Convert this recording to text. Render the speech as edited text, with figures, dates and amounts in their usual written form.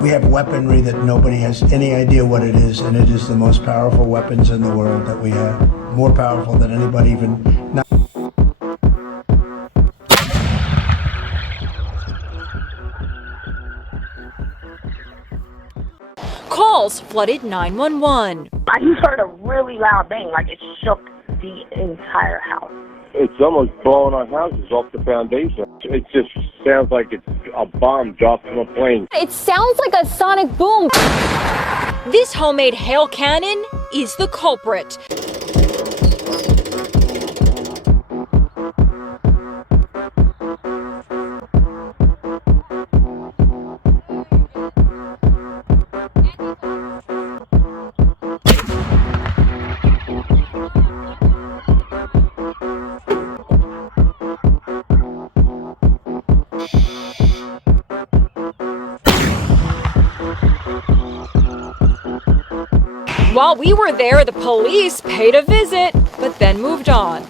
We have weaponry that nobody has any idea what it is, and it is the most powerful weapons in the world that we have. More powerful than anybody even... Calls flooded 911. I just heard a really loud bang, like it shook the entire house. It's almost blowing our houses off the foundation. It just sounds like it's a bomb dropped from a plane. It sounds like a sonic boom. This homemade hail cannon is the culprit. While we were there, the police paid a visit, but then moved on.